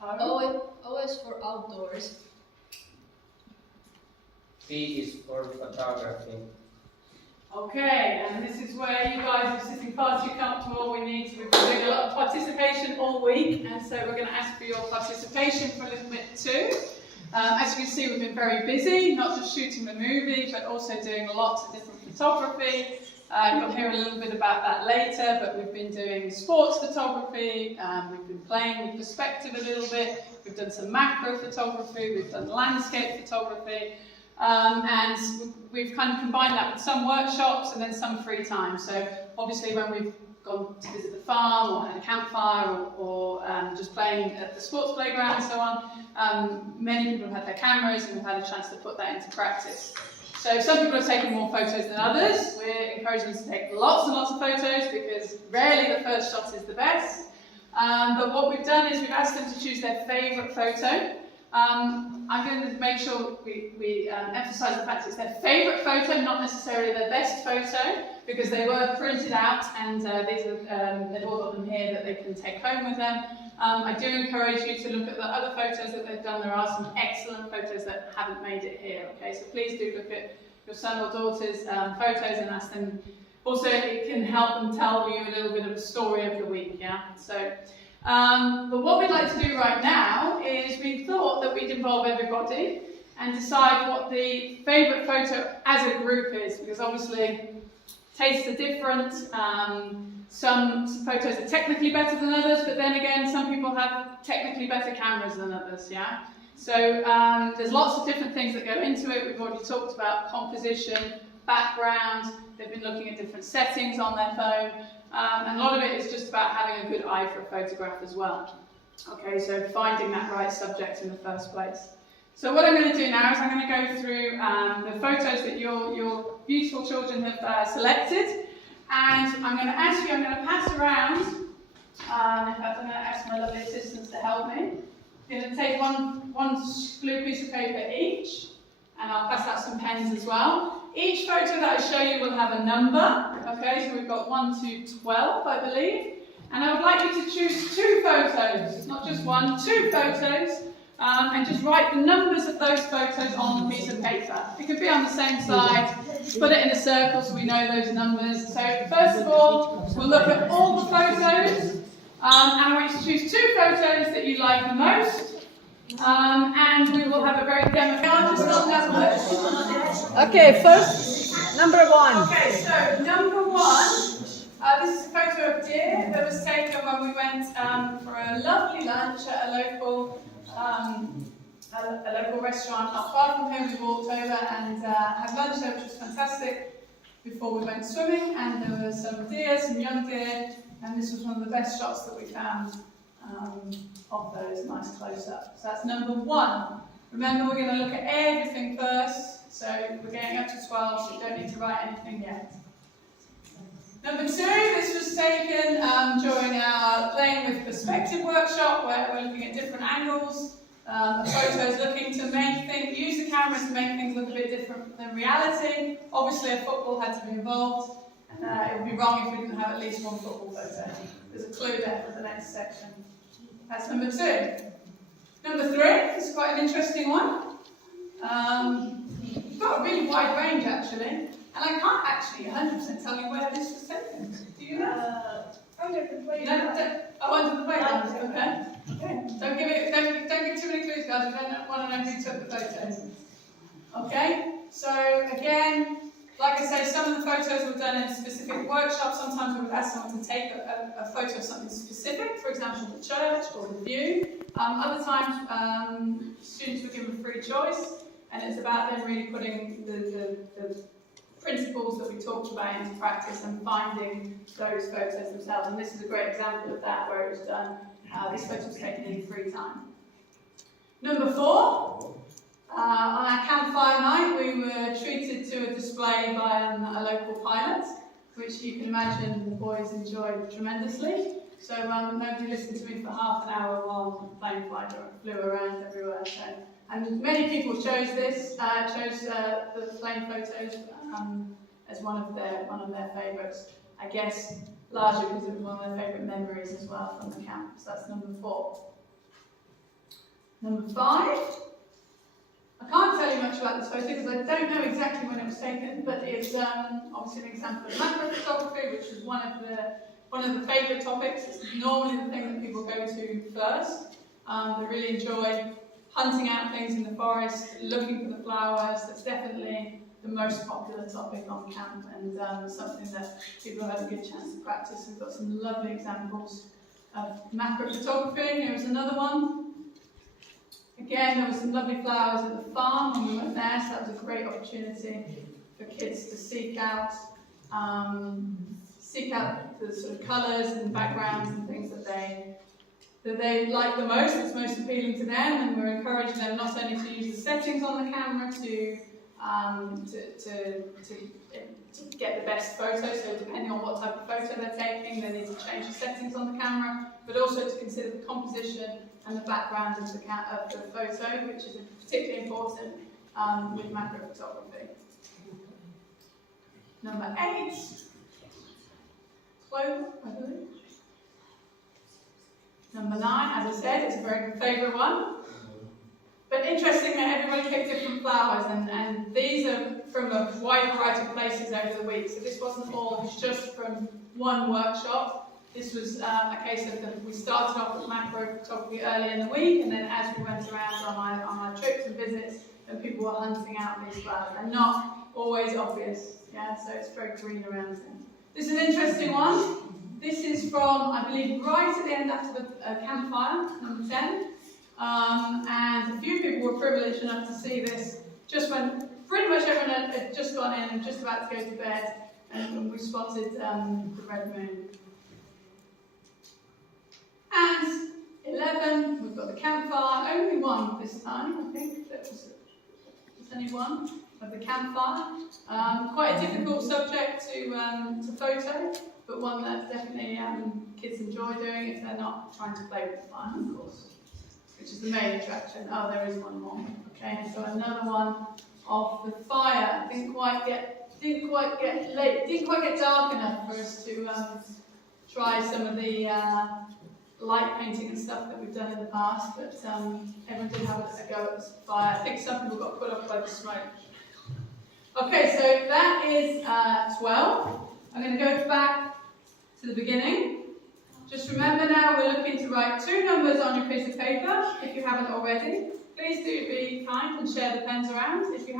O is for outdoors. P is for photography. Okay, and this is where you guys are sitting far too comfortable. We've been doing a lot of participation all week, and so we're going to ask for your participation for a little bit too. As you can see, we've been very busy, not just shooting the movie, but also doing lots of different photography. You'll hear a little bit about that later, but we've been doing sports photography, we've been playing with perspective a little bit, we've done some macro photography, we've done landscape photography, and we've kind of combined that with some workshops and then some free time. So obviously when we've gone to visit the farm or had a campfire or just playing at the sports playground and so on, many people have had their cameras and we've had a chance to put that into practice. So some people are taking more photos than others. We're encouraging them to take lots and lots of photos because rarely the first shot is the best. But what we've done is we've asked them to choose their favourite photo. I'm going to make sure we emphasise the fact it's their favourite photo, not necessarily their best photo, because they were printed out and they've all got them here that they can take home with them. I do encourage you to look at the other photos that they've done. There are some excellent photos that haven't made it here, okay? So please do look at your son or daughter's photos and ask them. Also, it can help them tell you a little bit of a story of the week, yeah? So, but what we'd like to do right now is we thought that we'd involve everybody and decide what the favourite photo as a group is, because obviously tastes are different. Some photos are technically better than others, but then again, some people have technically better cameras than others, yeah? So there's lots of different things that go into it. We've already talked about composition, background, they've been looking at different settings on their phone, and a lot of it is just about having a good eye for a photograph as well. Okay, so finding that right subject in the first place. So what I'm going to do now is I'm going to go through the photos that your beautiful children have selected. And I'm going to pass around, in fact I'm going to ask my lovely assistants to help me. I'm going to take one blue piece of paper each, and I'll pass out some pens as well. Each photo that I show you will have a number, okay, so we've got 1 to 12, I believe. And I would like you to choose 2 photos, not just 1, 2 photos, and just write the numbers of those photos on the piece of paper. It could be on the same side, put it in a circle so we know those numbers. So first of all, we'll look at all the photos, and I want you to choose 2 photos that you like the most, and we will have a very democratic number. Okay, first, number 1. Okay, so number 1. This is a photo of deer that was taken when we went for a lovely lunch at a local restaurant not far from here. We walked over and had lunch there, which was fantastic, before we went swimming, and there were some deer, some young deer, and this was one of the best shots that we found of those, nice close-up. So that's number 1. Remember, we're going to look at everything first, so we're getting up to 12, so you don't need to write anything yet. Number 2, this was taken during our Playing with Perspective workshop, where we're looking at different angles. Photos looking to use the camera to make things look a bit different than reality. Obviously, a football had to be involved, and it would be wrong if we didn't have at least one football photo. There's a clue there for the next section. That's number 2. Number 3, this is quite an interesting one. We've got a really wide range, actually. And I can't actually 100% tell you where this was taken. Do you know? Under the playground. Under the playground, okay. Don't give too many clues, guys. I don't want to know who took the photos. Okay, so again, like I say, some of the photos were done in specific workshops. Sometimes we would ask someone to take a photo of something specific, for example, the church or the view. Other times, students were given free choice, and it's about them really putting the principles that we talked about into practice and finding those photos themselves. And this is a great example of that, where it was done. This photo was taken in free time. Number 4, on our campfire night, we were treated to a display by a local pilot, which you can imagine the boys enjoyed tremendously. So nobody listened to me for half an hour while the plane flew around everywhere. So, and many people chose this, the plane photos as one of their favourites. I guess largely because it was one of their favourite memories as well from the camp. So that's number 4. Number 5. I can't tell you much about this photo because I don't know exactly when it was taken, but it's obviously an example of macro photography, which is one of the favourite topics. It's normally the thing that people go to first. They really enjoy hunting out things in the forest, looking for the flowers. That's definitely the most popular topic on camp, and something that people have had a good chance to practice. We've got some lovely examples of macro photography. Here is another one. Again, there were some lovely flowers at the farm when we went there, so that was a great opportunity for kids to seek out the sort of colours and backgrounds and things that they like the most, that's most appealing to them, and we're encouraging them not only to use the settings on the camera to get the best photo, so depending on what type of photo they're taking, they need to change the settings on the camera, but also to consider the composition and the background of the photo, which is particularly important with macro photography. Number 8, clover, I believe. Number 9, as I said, it's a very favourite one. But interesting that everybody picked different flowers, and these are from a wide variety of places over the week. So this wasn't all, it's just from one workshop. This was a case of we started off with macro photography early in the week, and then as we went around on our trips and visits, then people were hunting out these flowers. They're not always obvious, yeah, so it's very green around here. This is an interesting one. This is from, I believe, right at the end after the campfire, number 10. And a few people were privileged enough to see this just when pretty much everyone had just gone in and just about to go to bed, and we spotted the red moon. And 11, we've got the campfire, only one this time, I think. There's only one of the campfire. Quite a difficult subject to photo, but one that definitely kids enjoy doing if they're not trying to play with the fire, of course, which is the main attraction. Oh, there is one more. Okay, so another one of the fire. Didn't quite get dark enough for us to try some of the light painting and stuff that we've done in the past, but everyone did have a go at the fire. I think some people got put off by the smoke. Okay, so that is 12. I'm going to go back to the beginning. Just remember now we're looking to write 2 numbers on your piece of paper, if you haven't already. Please do be kind and share the pens around. If you have